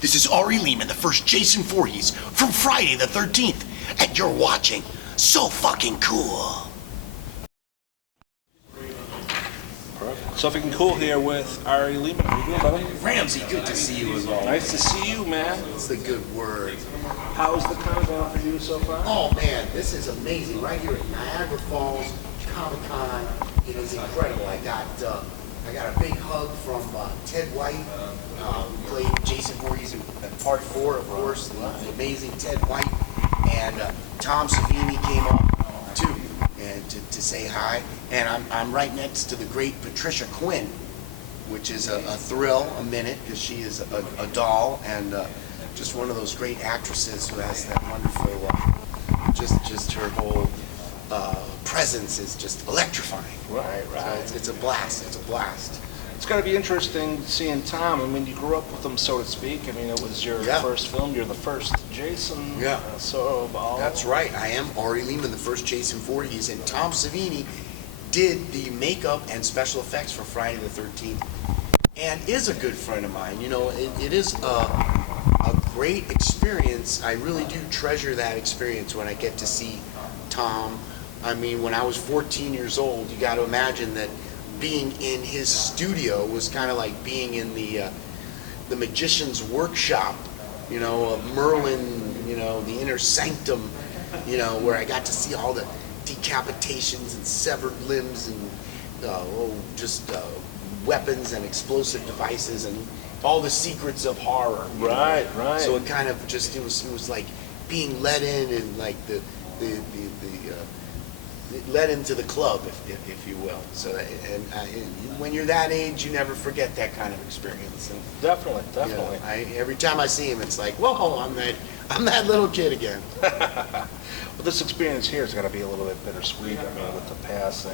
This is Ari Lehman, the first Jason Voorhees from Friday the 13th, and you're watching So Fucking Cool. So fucking cool here with Ari Lehman. How you doing, brother? Ramsey, good to see you as always. Nice to see you, man. It's the good word. How's the con going for you so far? Oh man, this is amazing. Right here at Niagara Falls Comic Con. It is incredible. I got a big hug from Ted White, who played Jason Voorhees in part 4, of course. The amazing Ted White. And Tom Savini came up too, and to say hi. And I'm right next to the great Patricia Quinn, which is a thrill, a minute, because she is a doll and just one of those great actresses who has that wonderful, just her whole presence is just electrifying. Right. So it's a blast. It's a blast. It's got to be interesting seeing Tom. I mean, you grew up with him, so to speak. I mean, it was your first film. You're the first Jason. Yeah. That's right. I am Ari Lehman, the first Jason Voorhees, and Tom Savini did the makeup and special effects for Friday the 13th, and is a good friend of mine. You know, it is a great experience. I really do treasure that experience when I get to see Tom. I mean, when I was 14 years old, you got to imagine that being in his studio was kind of like being in the magician's workshop, you know, of Merlin, you know, the inner sanctum, you know, where I got to see all the decapitations and severed limbs and weapons and explosive devices and all the secrets of horror. Right. So it kind of just it was like being let in and like the let into the club, if you will. So when you're that age, you never forget that kind of experience. And, Definitely. you know, every time I see him, it's like, whoa, I'm that little kid again. Well, this experience here has got to be a little bit bittersweet. I mean, with the passing.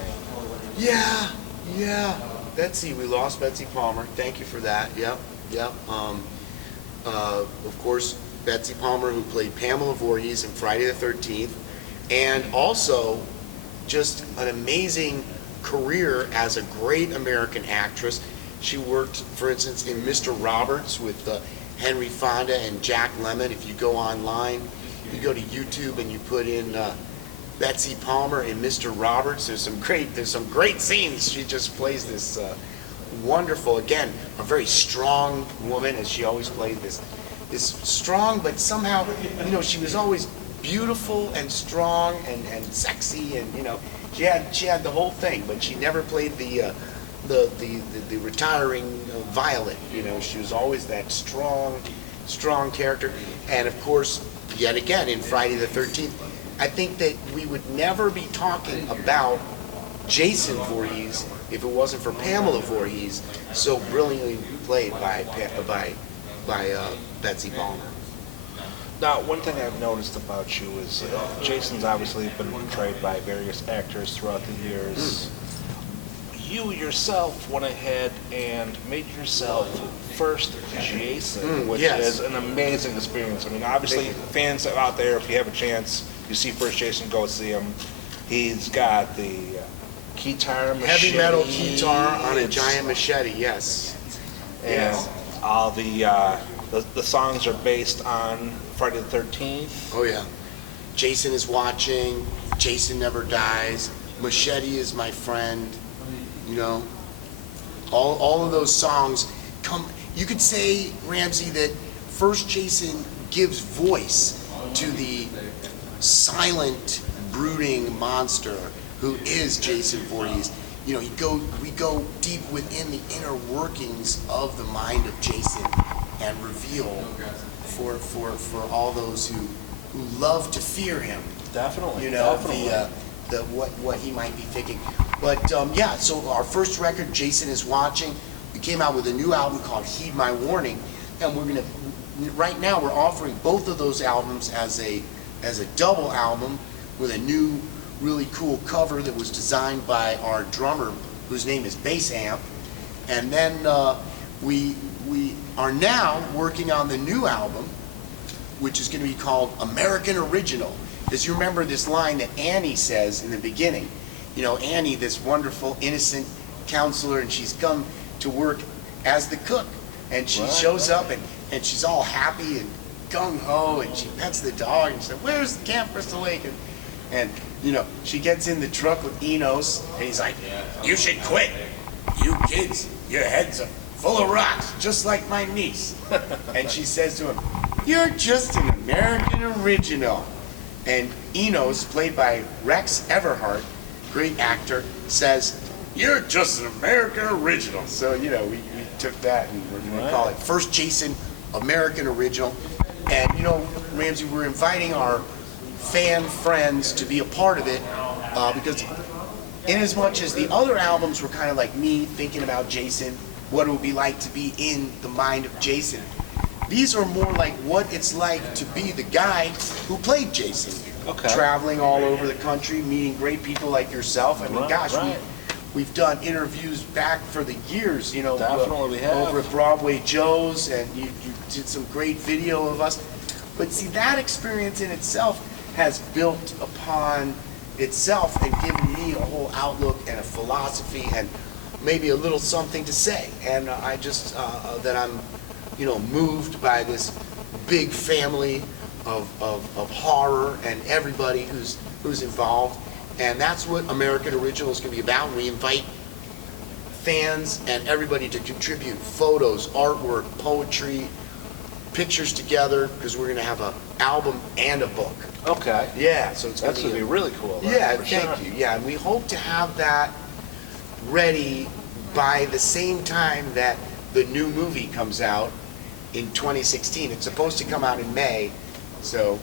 Yeah. Betsy, we lost Betsy Palmer. Thank you for that. Yep. Of course, Betsy Palmer, who played Pamela Voorhees in Friday the 13th, and also just an amazing career as a great American actress. She worked, for instance, in Mr. Roberts with Henry Fonda and Jack Lemmon. If you go online, you go to YouTube and you put in Betsy Palmer and Mr. Roberts. There's some great scenes. She just plays this wonderful, again, a very strong woman, as she always played this strong, but somehow, you know, she was always beautiful and strong and sexy, and you know, she had the whole thing, but she never played the retiring Violet. You know, she was always that strong character. And of course, yet again in Friday the 13th, I think that we would never be talking about Jason Voorhees if it wasn't for Pamela Voorhees, so brilliantly played by Betsy Palmer. Now, one thing I've noticed about you is Jason's obviously been portrayed by various actors throughout the years. You yourself went ahead and made yourself first Jason, which is an amazing experience. I mean, obviously, fans out there, if you have a chance, you see first Jason, go see him. He's got the guitar machete. Heavy metal guitar on a giant machete, yes. And all the songs are based on Friday the 13th. Oh yeah. Jason is watching, Jason never dies, Machete is my friend, you know. All of those songs come, you could say, Ramsey, that first Jason gives voice to the silent, brooding monster who is Jason Voorhees. You know, we go deep within the inner workings of the mind of Jason and reveal for all those who love to fear him. Definitely. You know, definitely. what he might be thinking. But so our first record, Jason is Watching, we came out with a new album called Heed My Warning, and right now we're offering both of those albums as a double album with a new really cool cover that was designed by our drummer, whose name is Bass Amp. And then we are now working on the new album, which is going to be called American Original. Because you remember this line that Annie says in the beginning. You know, Annie, this wonderful, innocent counselor, and she's come to work as the cook. And she shows up, and and she's all happy and gung-ho, and she pets the dog, and she said, "Where's Camp Crystal Lake?" And you know, she gets in the truck with Enos, and he's like, "You should quit. You kids, your heads are full of rocks, just like my niece." And she says to him, "You're just an American original." And Enos, played by Rex Everhart, great actor, says, "You're just an American original." So, you know, we took that and we're going to call it First Jason American Original. And, you know, Ramsey, we're inviting our fan friends to be a part of it because in as much as the other albums were kind of like me thinking about Jason, what it would be like to be in the mind of Jason, these are more like what it's like to be the guy who played Jason. Okay. Traveling all over the country, meeting great people like yourself. I mean, gosh, right. We've done interviews back for the years, you know, Definitely we have. over at Broadway Joe's, and you did some great video of us. But see, that experience in itself has built upon itself and given me a whole outlook and a philosophy and maybe a little something to say. And I just, that I'm, you know, moved by this big family of horror and everybody who's involved. And that's what American Original is going to be about. We invite fans and everybody to contribute photos, artwork, poetry, pictures together, because we're going to have an album and a book. Okay. Yeah, so it's That's going to be really cool. Yeah, thank you. Yeah, and we hope to have that ready by the same time that the new movie comes out in 2016. It's supposed to come out in May, so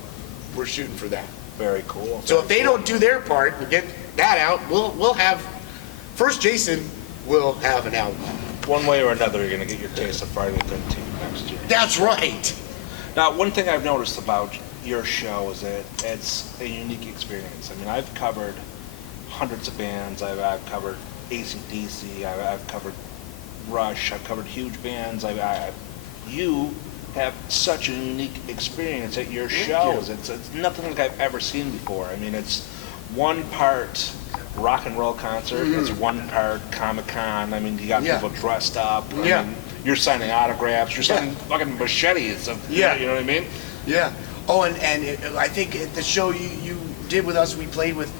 we're shooting for that. Very cool. So if they don't do their part and get that out, we'll have First Jason will have an album. One way or another, you're going to get your taste of Friday the 13th next year. That's right. Now, one thing I've noticed about your show is that it's a unique experience. I mean, I've covered hundreds of bands. I've covered AC/DC. I've covered Rush. I've covered huge bands. You have such a unique experience at your shows. It's nothing like I've ever seen before. I mean, it's one part rock and roll concert. It's one part Comic-Con. I mean, you got people dressed up. I mean, you're signing autographs. You're signing fucking machetes. You know what I mean? Yeah. Oh, and I think at the show you did with us, we played with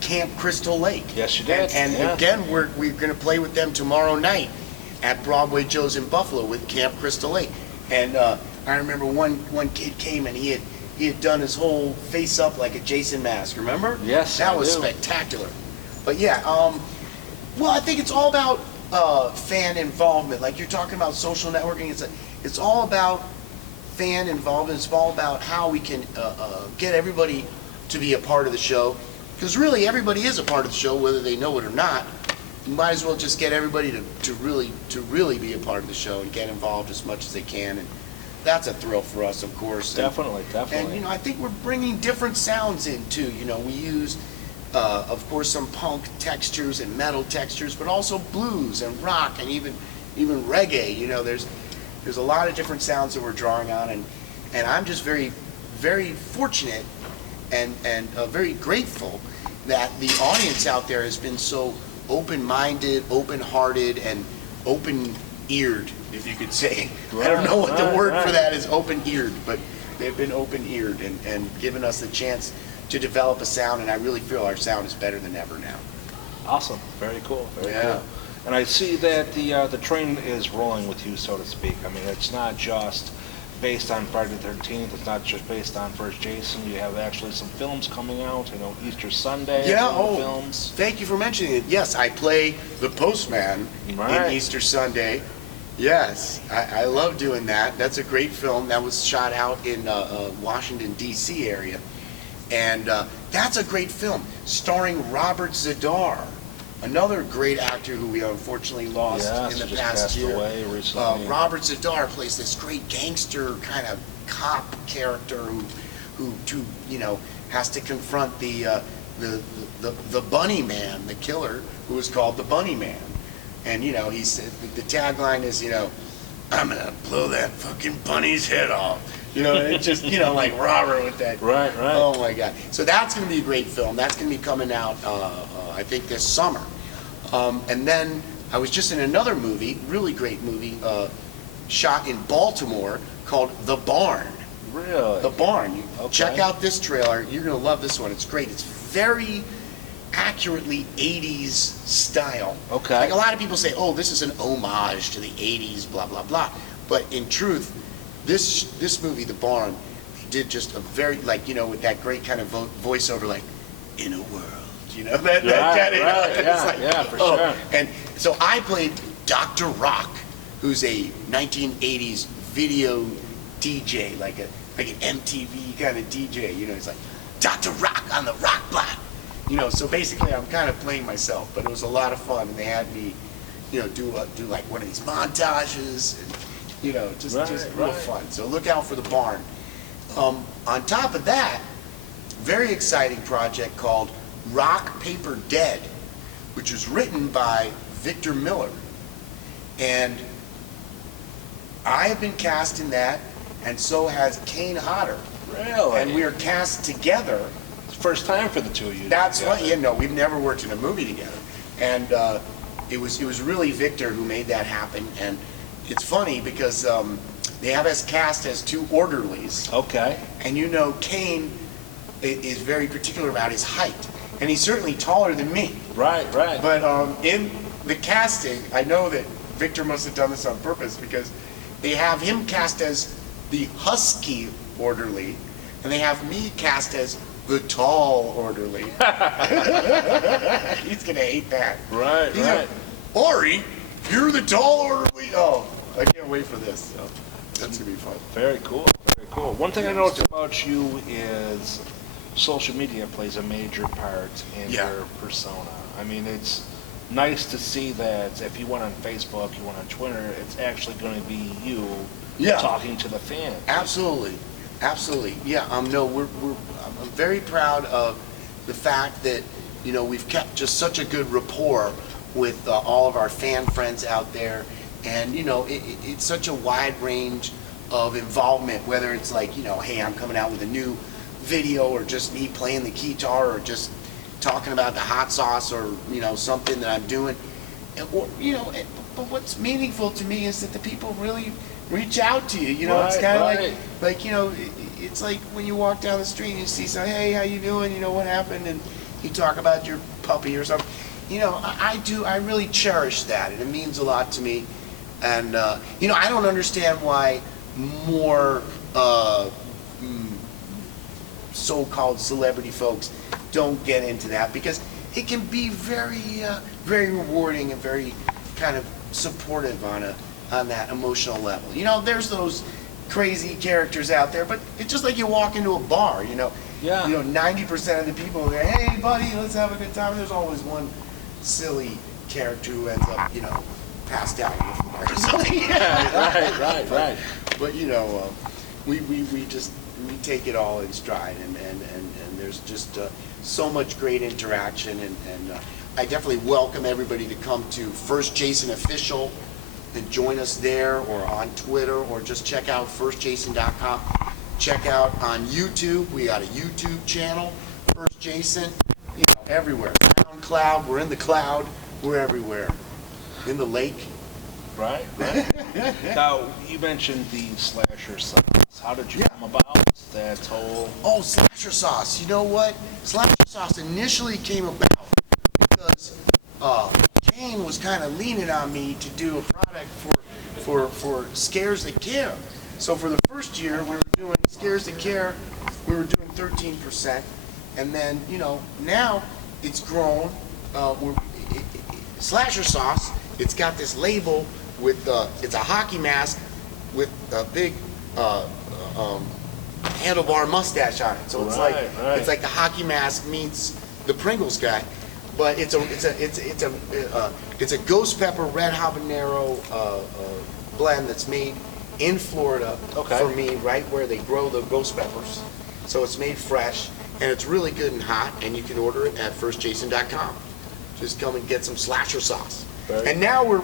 Camp Crystal Lake. Yes, you did. And again, we're going to play with them tomorrow night at Broadway Joe's in Buffalo with Camp Crystal Lake. And I remember one kid came and he had done his whole face up like a Jason mask. Remember? Yes, that I was do. spectacular. But yeah, well, I think it's all about fan involvement. Like you're talking about social networking. It's all about fan involvement. It's all about how we can get everybody to be a part of the show. Because really, everybody is a part of the show, whether they know it or not. You might as well just get everybody to really be a part of the show and get involved as much as they can. And that's a thrill for us, of course. Definitely. And you know, I think we're bringing different sounds in too. You know, we use, of course, some punk textures and metal textures, but also blues and rock and even reggae. You know, there's a lot of different sounds that we're drawing on, and I'm just very, very fortunate and very grateful that the audience out there has been so open-minded, open-hearted, and open-eared, if you could say. I don't know what the word for that is, open-eared, but they've been open-eared and given us the chance to develop a sound, and I really feel our sound is better than ever now. Awesome. Very cool. Very cool. And I see that the train is rolling with you, so to speak. I mean, it's not just based on Friday the 13th. It's not just based on First Jason. You have actually some films coming out. You know, Easter Sunday. Films. Thank you for mentioning it. Yes, I play the postman in Easter Sunday. Yes, I love doing that. That's a great film. That was shot out in Washington, D.C. area. And that's a great film, starring Robert Zadar, another great actor who we unfortunately lost in the past year. Away recently. Robert Zadar plays this great gangster kind of cop character who you know, has to confront the Bunny Man, the killer, who is called the Bunny Man. And you know, he said the tagline is, you know, "I'm gonna blow that fucking bunny's head off." You know, and it's just, you know, like Robert with that. Right. Oh my God. So that's going to be a great film. That's going to be coming out, I think, this summer. And then I was just in another movie, really great movie, shot in Baltimore called The Barn. Really? The Barn. You Okay. check out this trailer. You're going to love this one. It's great. It's very accurately 80s style. Okay. Like a lot of people say, oh, this is an homage to the 80s, blah, blah, blah. But in truth, this movie, The Barn, did just a very, like, you know, with that great kind of voiceover, like, in a world, you know, that kind of, yeah, like, yeah, for sure. And so I played Dr. Rock, who's a 1980s video DJ, like an MTV kind of DJ, you know, he's like, Dr. Rock on the rock block. You know, so basically I'm kind of playing myself, but it was a lot of fun, and they had me, you know, do like one of these montages, and, you know, just real fun. So look out for The Barn. On top of that, very exciting project called Rock Paper Dead, which was written by Victor Miller. And I have been cast in that, and so has Kane Hodder. Really? And we are cast together. It's the first time for the two of you. That's right. Yeah, no, we've never worked in a movie together. And it was really Victor who made that happen. And it's funny because they have us cast as two orderlies. Okay. And you know, Kane is very particular about his height. And he's certainly taller than me. Right. But in the casting, I know that Victor must have done this on purpose because they have him cast as the husky orderly, and they have me cast as the tall orderly. He's gonna hate that. Right. He's like, Ari, you're the tall orderly. Oh, I can't wait for this. So that's gonna be fun. Very cool. Very cool. One thing I noticed about you is social media plays a major part in your persona. I mean, it's nice to see that if you went on Facebook, you went on Twitter, it's actually going to be you talking to the fans. Absolutely. Yeah. No, I'm very proud of the fact that, you know, we've kept just such a good rapport with all of our fan friends out there, and you know, it's such a wide range of involvement. Whether it's like, you know, hey, I'm coming out with a new video, or just me playing the guitar, or just talking about the hot sauce, or you know, something that I'm doing, or you know. But what's meaningful to me is that the people really reach out to you. You know, it's kind of like you know, it's like when you walk down the street and you see someone, hey, how you doing? You know, what happened? And you talk about your puppy or something. You know, I really cherish that, and it means a lot to me. And you know, I don't understand why more so-called celebrity folks don't get into that, because it can be very rewarding and very kind of supportive on that emotional level. You know, there's those crazy characters out there, but it's just like you walk into a bar, you know. Yeah. You know, 90% of the people are there, hey buddy, let's have a good time. There's always one silly character who ends up, you know, passed out in the bar or something. Right. But you know, we take it all in stride, and there's just so much great interaction, and I definitely welcome everybody to come to First Jason Official and join us there, or on Twitter, or just check out firstjason.com. Check out on YouTube. We got a YouTube channel, First Jason. You know, everywhere. SoundCloud. We're in the cloud. We're everywhere. In the lake. Right. Now, you mentioned the slasher sauce. How did you come about that whole... Oh, slasher sauce. You know what? Slasher sauce initially came about because Kane was kind of leaning on me to do a product for Scares That Care. So for the first year, we were doing Scares That Care. We were doing 13%. And then, you know, now it's grown. Slasher sauce, it's got this label with, it's a hockey mask with a big handlebar mustache on it. So it's it's like the hockey mask meets the Pringles guy, but it's a ghost pepper red habanero blend that's made in Florida for me, right where they grow the ghost peppers. So it's made fresh, and it's really good and hot, and you can order it at firstjason.com. Just come and get some slasher sauce. And now we're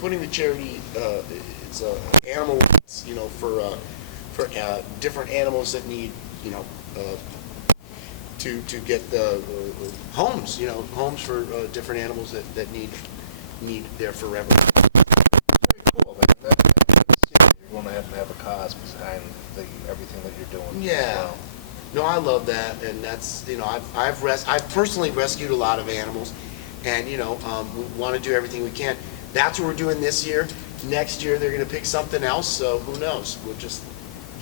putting the charity, it's animal rights, you know, for different animals that need, you know, to get the homes, you know, homes for different animals that need there forever. Very cool. Like, you're going to have and everything that you're doing. Yeah. As well. No, I love that, and that's, I've personally rescued a lot of animals, and we want to do everything we can. That's what we're doing this year. Next year they're going to pick something else, so who knows? We'll just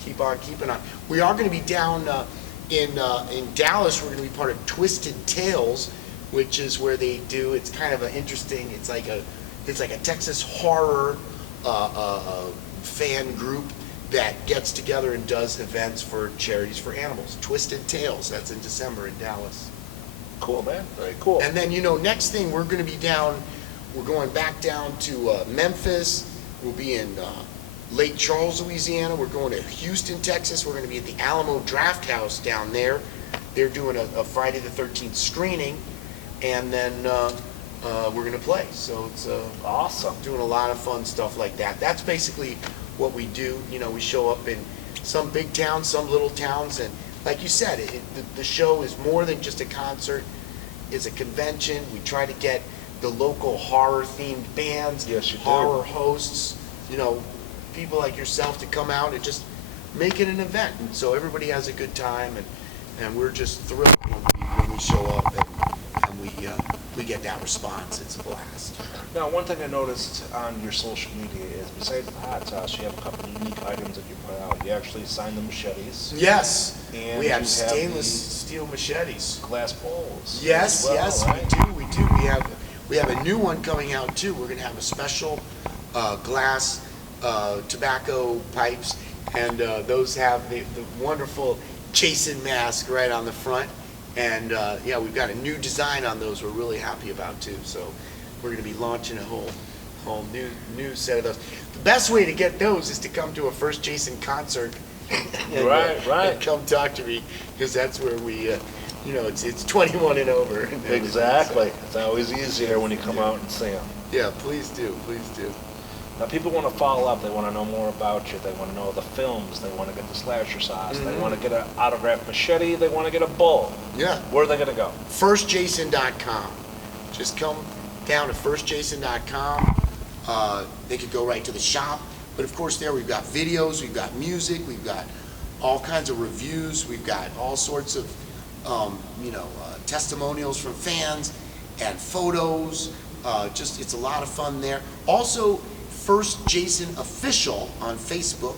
keep on keeping on. We are going to be down in Dallas. We're going to be part of Twisted Tales, which is where they do. It's kind of an interesting. It's like a Texas horror fan group that gets together and does events for charities for animals. Twisted Tales, that's in December in Dallas. Cool, man. Very cool. And then, next thing we're going to be we're going back down to Memphis. We'll be in Lake Charles, Louisiana. We're going to Houston, Texas. We're going to be at the Alamo Draft House down there. They're doing a Friday the 13th screening, and then we're going to play. So it's awesome. Doing a lot of fun stuff like that. That's basically what we do. We show up in some big towns, some little towns, and like you said, the show is more than just a concert. It's a convention. We try to get the local horror-themed bands, yes, you horror do. hosts, people like yourself to come out and just make it an event. And so everybody has a good time, and we're just thrilled when we show up and we get that response. It's a blast. Now, one thing I noticed on your social media is, besides the hot sauce, you have a couple of unique items that you put out. You actually signed the machetes. Yes, and we have you stainless steel machetes. Glass bowls. Yes, well, yes, right? we do. We have a new one coming out too. We're going to have a special glass tobacco pipes, and those have the wonderful Jason mask right on the front. And we've got a new design on those we're really happy about too. So we're going to be launching a whole new set of those. The best way to get those is to come to a First Jason concert. Right. And come talk to me, because that's where we, it's 21 and over. Exactly. It's always easier when you come out and see them. Yeah, please do. Now, people want to follow up. They want to know more about you. They want to know the films. They want to get the slasher sauce. They want to get an autographed machete. They want to get a bull. Yeah. Where are they going to go? FirstJason.com. Just come down to FirstJason.com. They could go right to the shop. But of course, there we've got videos, we've got music, we've got all kinds of reviews, we've got all sorts of testimonials from fans and photos. It's a lot of fun there. Also, First Jason Official on Facebook,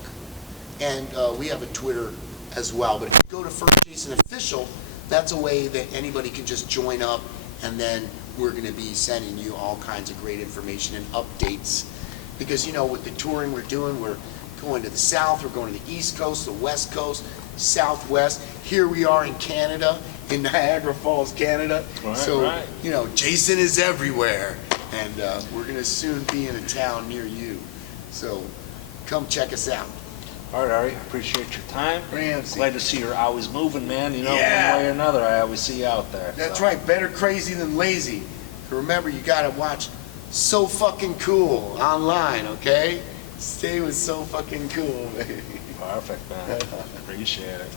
and we have a Twitter as well. But if you go to First Jason Official, that's a way that anybody can just join up, and then we're going to be sending you all kinds of great information and updates. Because with the touring we're doing, we're going to the south, we're going to the east coast, the west coast, southwest. Here we are in Canada, in Niagara Falls, Canada. Right. Jason is everywhere. And we're going to soon be in a town near you. So come check us out. All right, Ari, appreciate your time. Ramsey. Glad to see you're always moving, man. Yeah. One way or another, I always see you out there. That's right. Better crazy than lazy. Remember, you got to watch So Fucking Cool online, okay? Stay with So Fucking Cool, baby. Perfect, man. Appreciate it.